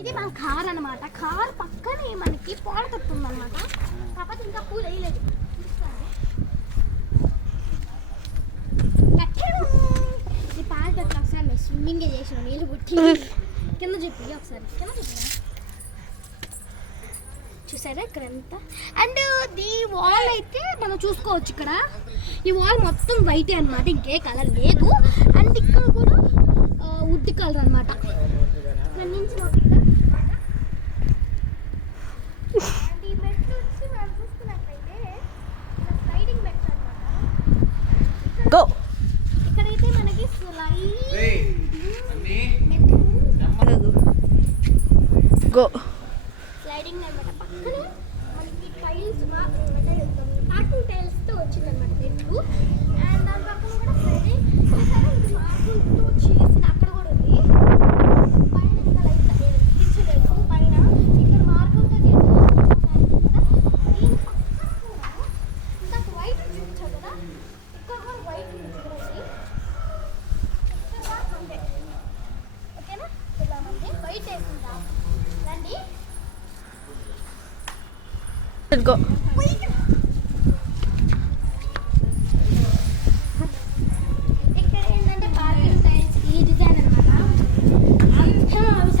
ఇది మన కార్ అన్నమాట. కార్ పక్కనే మనకి పాల తొట్టు ఉందన్నమాట. కాకపోతే ఇంకా పూలు వేయలేదు. ఈ పాల తొట్టు ఒకసారి స్విమ్మింగ్ చేసిన నీళ్ళు పుట్టి కింద చెప్పి ఒకసారి కింద చెప్పినా చూసారా ఇక్కడ ఎంత. అండ్ ఈ వాల్ అయితే మనం చూసుకోవచ్చు. ఇక్కడ ఈ వాల్ మొత్తం వైటే అనమాట, ఇంకే కలర్ లేదు. అండ్ ఇక్కడ కూడా వుడ్ కలర్ అనమాట. ఇక్కడ నుంచి ఈ మెట్లు వచ్చి మనం చూసుకున్నట్లయితే స్లైడింగ్ మెట్లు అనమాట. ఇక్కడైతే మనకి స్లైడింగ్ అనమాట. పక్కనే మనకి టైల్స్ పార్కింగ్ టైల్స్తో వచ్చిందనమాట మెట్లు. అండ్ దాని పక్కన కూడా స్లైడింగ్ ఇది మార్బుల్తో చేసిన అక్కడ కూడా ఉంది. పైన ఇంకా లైట్ కిచెన్ పైన ఇక్కడ మార్బుల్తో చేసిన దీని పక్కన కూడా ఇందాక వైట్ చూపించావు కదా, ఇక్కడ కూడా వైట్ చూపించండి. ఓకేనా, ఇలా మంది వైట్ వేసిందా రండి. Go. ఇక్కడ ఏంటంటే పార్కింగ్ టైల్స్ ఈ డిజైన్ అనమాట. అంతా అవి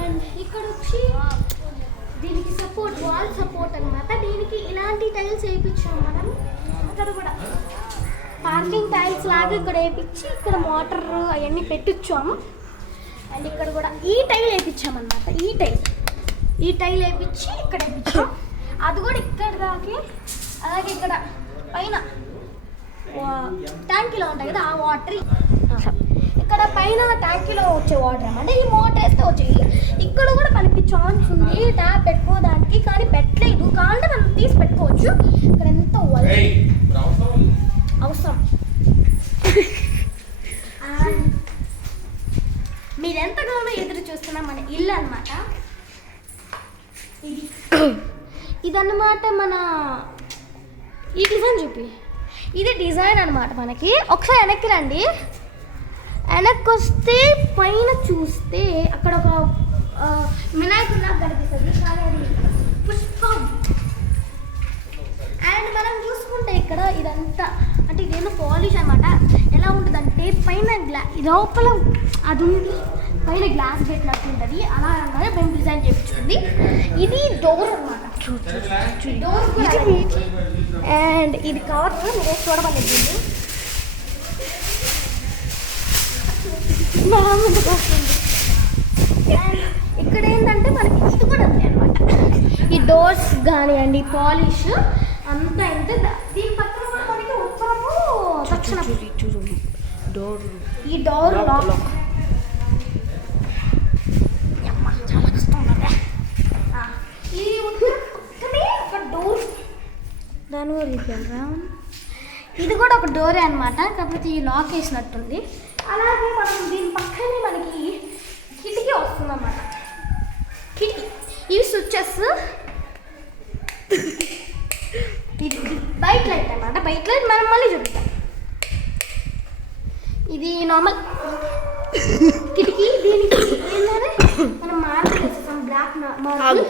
అండ్ ఇక్కడ వచ్చి దీనికి సపోర్ట్ వాల్ సపోర్ట్ అనమాట. దీనికి ఇలాంటి టైల్స్ వేయించాం మనం. ఇక్కడ కూడా పార్కింగ్ టైల్స్ లాగా ఇక్కడ వేయించి ఇక్కడ మోటార్ అవన్నీ పెట్టించాము. అండ్ ఇక్కడ కూడా ఈ టైల్ వేయించామన్నమాట. ఈ టైల్ వేయించి ఇక్కడ వేయించాం. అది కూడా ఇక్కడ దాకా. అలాగే ఇక్కడ పైన ట్యాంకీలో ఉంటాయి కదా ఆ వాటర్, ఇక్కడ పైన ట్యాంకీలో వచ్చే వాటర్ అన్నమాట. ఈ మోటార్ వేస్తే వచ్చేది. ఇక్కడ కూడా మనకి ఛాన్స్ ఉంది ట్యాప్ పెట్టుకోవడానికి, కానీ పెట్టలేదు. కావాలంటే మనం తీసి పెట్టుకోవచ్చు. ఇక్కడ ఎంత అవసరం. మీరెంతగానో ఎదురు చూస్తున్నా మన ఇల్లు అనమాట. ఇదన్నమాట మన ఈ డిజైన్ చూపి. ఇది డిజైన్ అనమాట మనకి. ఒకసారి వెనక్కి రండి. వెనక్కి వస్తే పైన చూస్తే అక్కడ ఒక వినాయకుడిలాగా కనిపిస్తుంది, కానీ అది పుష్పం. అండ్ మనం చూసుకుంటే ఇక్కడ ఇదంతా అంటే ఇదేమో పాలిష్ అనమాట. ఎలా ఉంటుందంటే పైన లోపల అది ఉంది, పైన గ్లాస్ పెట్టినట్టు ఉంటుంది. అలా అనమాట మేము డిజైన్ చేయించుకుంది. ఇది డోర్ అనమాట. డోర్ అండ్ ఇది కవర్ మీరు చూడమనేది. అండ్ ఇక్కడ ఏంటంటే మనకి ఇది కూడా ఉంది అనమాట. ఈ డోర్స్ కానివ్వండి పాలిష్ అంతా అయితే దీని పక్కన కూడా మనకి ఉత్తరము దక్షిణ. ఈ డోర్ లాక్ చాలా కష్టం కదా. ఈ పక్కనే ఒక డోర్ దాని ఇది కూడా ఒక డోరే అనమాట. కాకపోతే ఈ లాక్ వేసినట్టుంది. అలాగే మనం దీని పక్కనే మనకి కిటికీ వస్తుంది అన్నమాట. కిటికీ ఇవి స్విచ్చెస్. ఇది బయట లైట్ అన్నమాట. బయట లైట్ మనం మళ్ళీ చూపిస్తాం. ఇది నార్మల్ కిటికీ. దీనికి ఏంటంటే మనం మార్బుల్ వేస్తాం, బ్లాక్ మార్బుల్.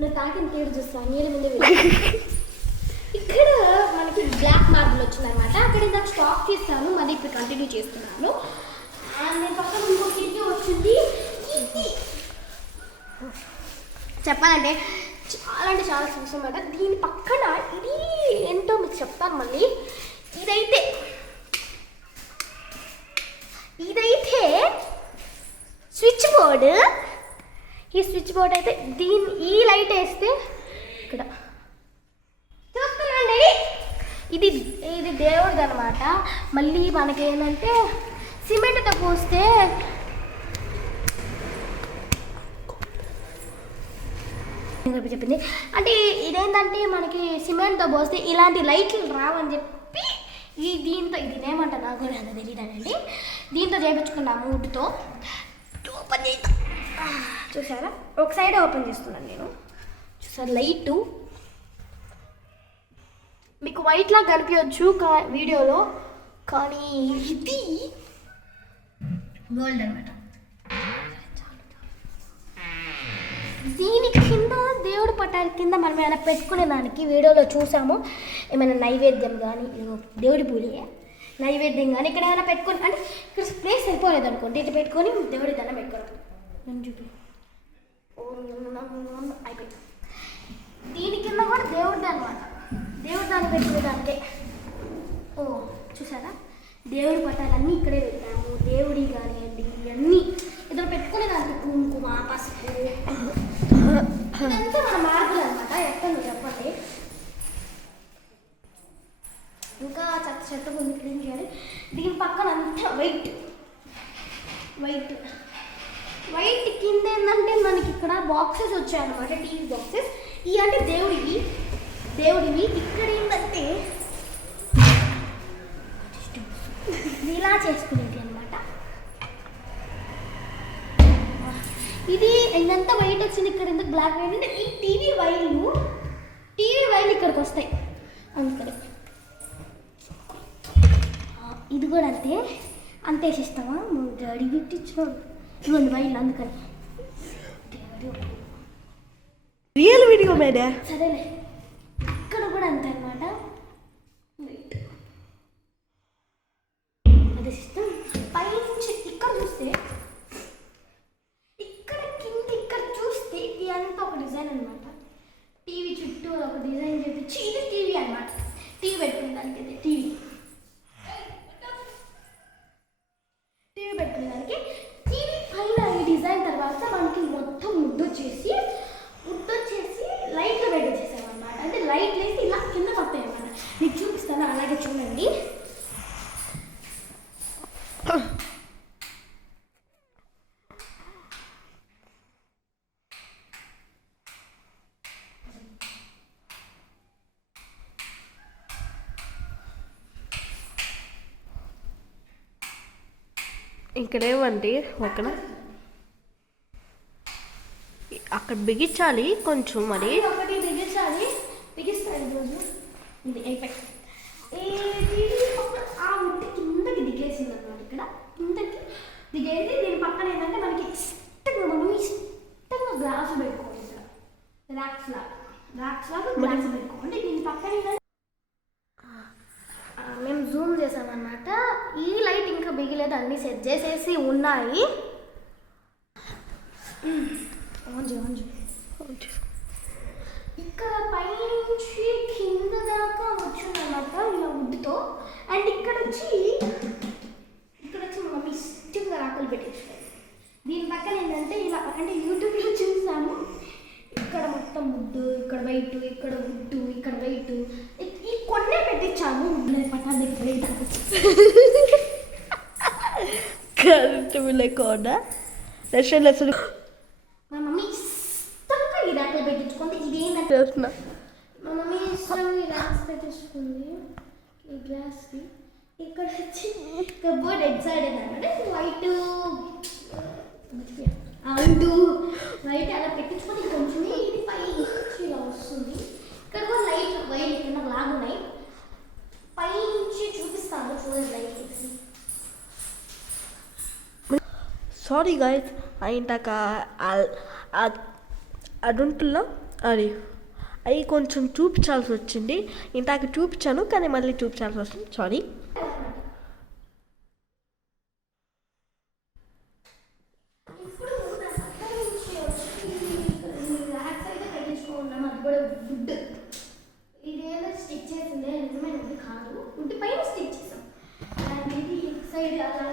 నేను తాకిన తీరు చూస్తాను నీళ్ళ ముందే. ఇక్కడ మనకి బ్లాక్ మార్బుల్ వచ్చిందనమాట. అక్కడ ఇందాక స్టాక్ చేస్తాను, మళ్ళీ ఇప్పుడు కంటిన్యూ చేస్తున్నాను. అండ్ నేను పక్కన ఇంకో కిటికీ వచ్చింది. చెప్పాలంటే చాలా అంటే చాలా చూసాం అన్నమాట. దీని పక్కన ఇది ఏంటో మీకు చెప్తాను మళ్ళీ. ఇదైతే స్విచ్ బోర్డు. ఈ స్విచ్ బోర్డ్ అయితే ఈ లైట్ వేస్తే ఇక్కడ చూస్తున్నాండి. ఇది దేవుడిది అనమాట. మళ్ళీ మనకి ఏంటంటే సిమెంట్తో పోస్తే చెప్పింది. అంటే ఇదేంటంటే మనకి సిమెంట్తో పోస్తే ఇలాంటి లైట్లు రావని చెప్పి ఇదేమంటారు నాకు కూడా అంత తెలియదండి. దీంతో చేయించుకున్నాము వుడ్తో. ఓపెన్ చేద్దాం. చూసారా, ఒక సైడ్ ఓపెన్ చేస్తున్నాను నేను. చూసారా లైటు మీకు వైట్ లా కనిపించవచ్చు వీడియోలో, కానీ ఇది గోల్డ్ అనమాట. దీని కింద దేవుడు పటాల కింద మనం ఏమైనా పెట్టుకునే దానికి వీడియోలో చూసాము. ఏమైనా నైవేద్యం కానీ, దేవుడి పూలే నైవేద్యం కానీ ఇక్కడ ఏమైనా పెట్టుకొని, అంటే ఇక్కడ ప్లేస్ సరిపోలేదు అనుకోండి, ఇటు పెట్టుకొని దేవుడి దండం పెట్టుకోవడం. నేను చూపి అయిపోయింది. దీని కింద కూడా దేవుడిది అనమాట. దేవుడి దాన్ని పెట్టుకునేదానికే. ఓ చూసారా, దేవుడి పటాలన్నీ ఇక్కడే పెట్టాము. దేవుడి కానివ్వండి ఇవన్నీ ఇద్దరు పెట్టుకునేదానికి కుంకుమ, పసుపు, ఇదంతా మన మార్పులు అనమాట. ఎక్కడ చెప్పండి. ఇంకా చెత్త కొంచెం క్లీన్ చేయాలి. దీని పక్కన అంతా వైట్ వైట్ కింద ఏంటంటే మనకి ఇక్కడ బాక్సెస్ వచ్చాయన్నమాట, టీవీ బాక్సెస్. ఇవి అంటే దేవుడివి. ఇక్కడ ఏంటంటే ఇలా చేసుకునేది అనమాట. ఇది ఇదంతా వైట్ వచ్చింది, ఇక్కడ ఎంత బ్లాక్ వైట్ అంటే ఈ టీవీ వైర్లు ఇక్కడికి వస్తాయి అందుకని. ఇది కూడా అంతే ఇస్తామా డాడీ గిఫ్ట్ ఇచ్చినాడు. ఇవ్వండి వైర్లు, అందుకని రియల్ వీడియో మేడే. సరేలే, ఇక్కడ కూడా అంతే అనమాట. అది సిస్టమ్ పైనుంచి ఇక్కడ చూస్తే, ఇక్కడ కింద ఇక్కడ చూస్తే ఇది అంతా ఒక డిజైన్ అనమాట. టీవీ చుట్టూ ఒక డిజైన్ చేపించి ఇది టీవీ అనమాట. టీవీ పెట్టుకునే దానికి టీవీ పెట్టుకునే దానికి టీవీ పైన ఈ డిజైన్ తర్వాత మనకి మొత్తం ముద్దొచ్చేసి లైట్లో పెట్టేసేసామన్నమాట. అంటే లైట్ వేసి ఇలా కింద పడతాయి అన్నమాట. మీకు చూపిస్తాను, అలాగే చూడండి. ఇక్కడేమండి ఓకేనా, అక్కడ బిగించాలి కొంచెం, మరి ఒకటి బిగిస్తాను రోజు. ఇది అయిపోయి ఆ ఉట్టి కిందకి దిగేసింది అన్నమాట. ఇక్కడ కిందకి దిగేది. దీని పక్కన ఏంటంటే మనకి ఇష్టంగా గ్లాస్ పెట్టుకోండి. ర్యాక్స్ లాగా గ్లాస్ పెట్టుకోండి. దీని పక్కన ఏంటంటే మేము జూమ్ చేసామన్నమాట. ఈ లైట్ ఇంకా బిగిలేదు, అన్నీ సెట్ చేసేసి ఉన్నాయి. ఇక్కడ పైనుంచి కింద దాకా వచ్చిందన్నమాట ఇలా వుడ్తో. అండ్ ఇక్కడ వచ్చి మనం ఇష్టంగా రాకులు పెట్టేసుకోవాలి. దీని పక్కన ఏంటంటే ఇలా, అంటే యూట్యూబ్లో చూసాము. ఇక్కడ మొత్తం వుడ్, ఇక్కడ వైట్, ఇక్కడ వుడ్, ఇక్కడ వైట్, ఈ కొన్నే పెట్టించాము. పట్టాల దగ్గర కరెంట్ లేకుండా రెస్టారెంట్ మా మమ్మీ ఇష్టంగా ఈ ర్యాక్లు పెట్టించుకుంది. ఇదేంటంటే మా మమ్మీ ఇష్టంగా ఈ ర్యాక్స్ పెట్టించుకుంది. ఈ గ్లాస్కి ఇక్కడ వచ్చి కబోర్డ్ ఎడ్ సైడ్ ఏంటంటే వైట్ వైట్ అలా పెట్టించుకొని కొంచెం ఇది పై ఇలా వస్తుంది. ఇక్కడ కూడా లైట్ వైట్ కింద లాగా ఉన్నాయి. పై నుంచి చూపిస్తాను చూడండి లైట్ వేసి. సారీ గైస్, ఇందాక అడుంటున్నా అవి కొంచెం చూపించాల్సి వచ్చింది. ఇందాక చూపించాను కానీ మళ్ళీ చూపించాల్సి వస్తుంది, సారీ. ఇదేదో స్టిచ్ చేసిందే, నిజమైన వుడ్ కాదు, వుడ్ పైన స్టిచ్ చేసాం. ఇది సైడ్ అలా